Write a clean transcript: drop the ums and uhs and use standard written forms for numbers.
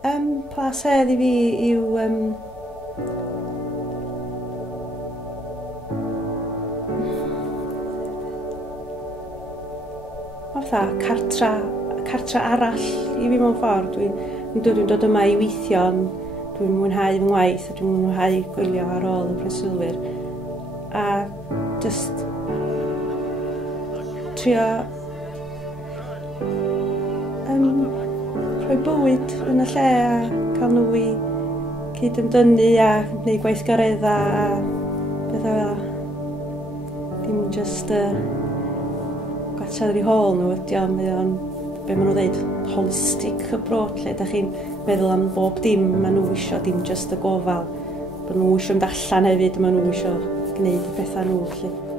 Plas Hedd I fi yw fatha cartra arall I fi mewn ffordd. Dwi'n dod yma I weithio, dwi'n mwynhau fy ngwaith, a dwi'n mwynhau gwylio ar ôl y preswylwyr. A just trio rhoi bywyd yn y lle a cael nhw I cyd-ymdynnu a gwneud gweithgaredda a bethau fel. Dim just gwatsiad ar ei hôl nhw ydi o, mae o'n be maen nhw'n dweud, holistic approach, lle ydych chi'n meddwl am bob dim maen nhw eisiau, dim just y gofal. Maen nhw eisiau mynd allan hefyd, maen nhw eisiau gwneud y pethau nhw.